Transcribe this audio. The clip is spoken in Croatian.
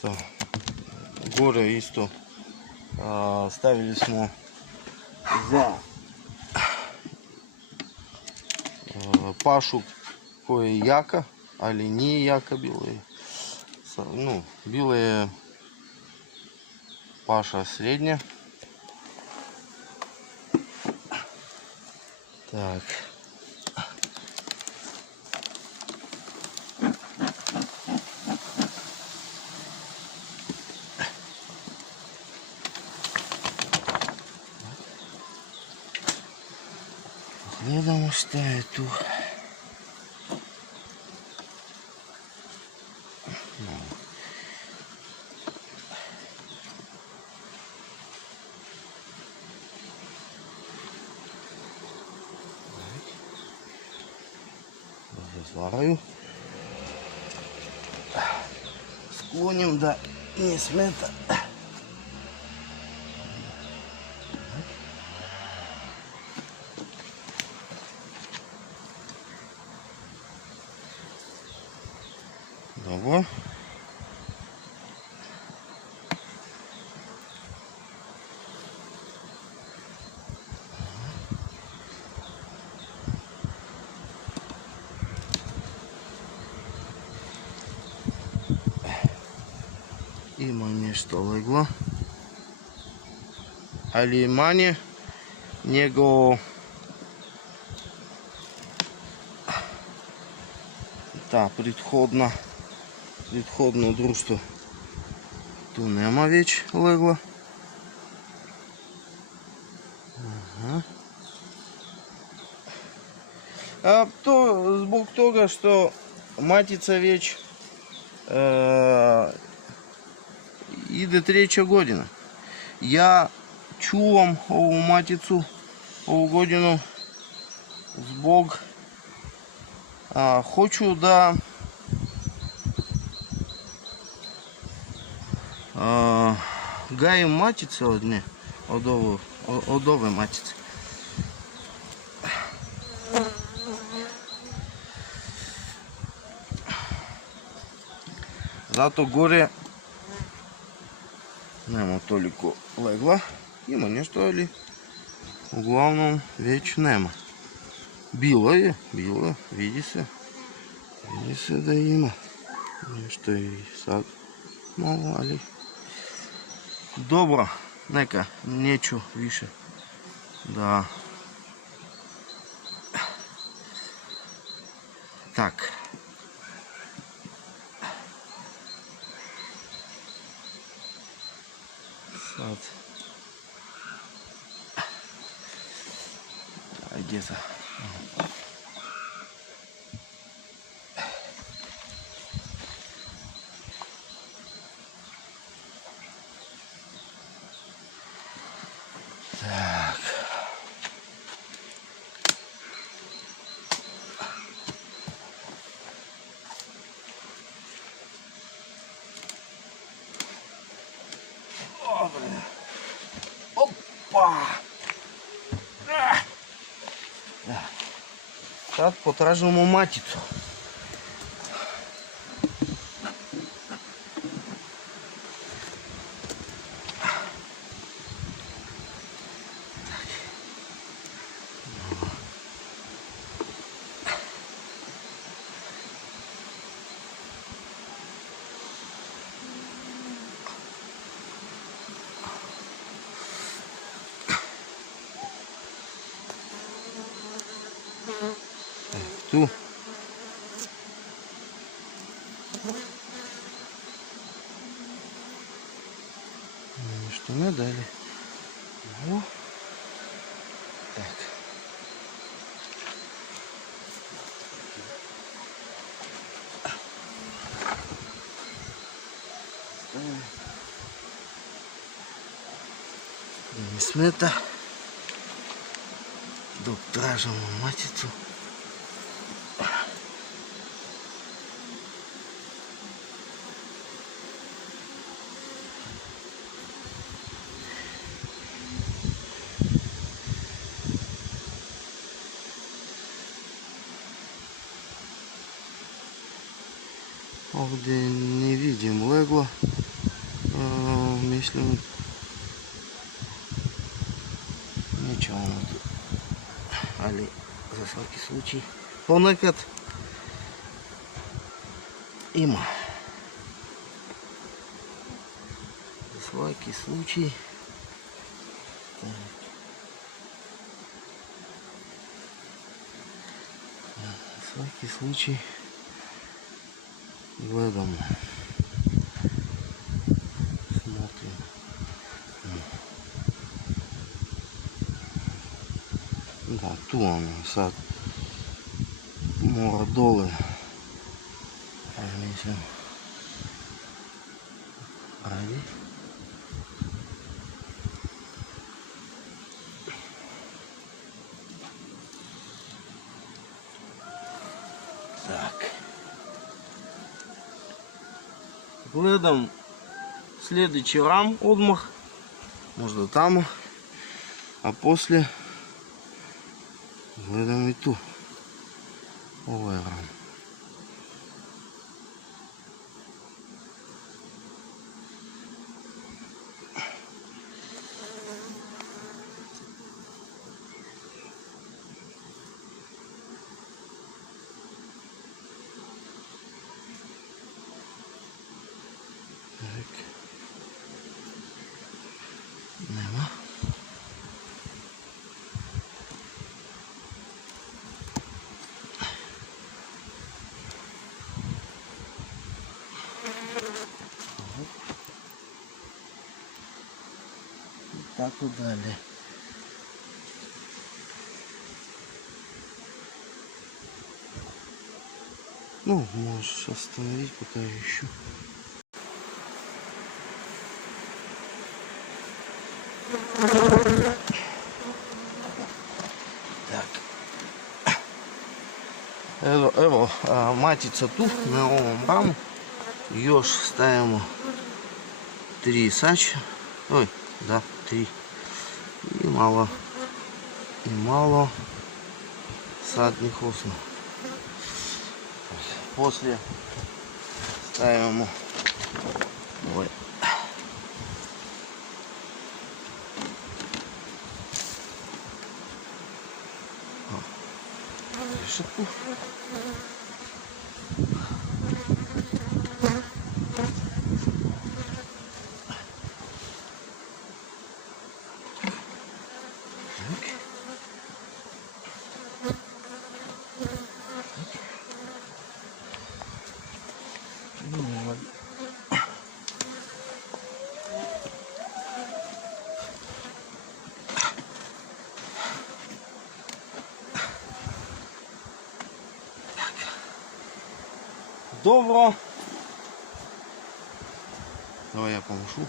što gore isto stavili smo za pašu koja je jaka, ali nije jaka bila je. Ну, bila je paša srednja. Так. Гледам оставя tu. Затваряю. Склоним да не смета. Добре. Има нещо легло. Ali manje nego ta prethodno društvo. Tu nema već legla. A to zbog toga što matica već ide 3. godina. Ja čuvam ovu maticu ovu godinu zbog hoću da gajim matice od nje, od ove matice. Zato gore nema toliko legla. Ima nešto, ali uglavnom već nema. Bilo je, vidi se da ima. Nešto i sad malo, ali dobro, neka, neću više da tak. Sad gdje sad? Tak. Opa! Sad potražujemo maticu. Tu. Что не дали. О. Так. Не смета. Доктражемо матицу. Ovdje ne vidim leglo. если вот нічого тут. Але за всякий случай понекад има. За всякий случай. Так. За всякий случай глядом. Смотрим. Да, ту он сад мордоли. Ради. Так. Глядом следующий рам одмах. Можно там. А после глядом и ту. Овай рам. Нема. І так і далі. Ну, можешь остановить, пока я ищу. Так. Evo, matica tu na ovom ramu. Još stavimo 3 sača. Oj, da, 3. I malo sadnih osnov. Poslije stavimo ovaj rešetku. Добро. Давай я помушу.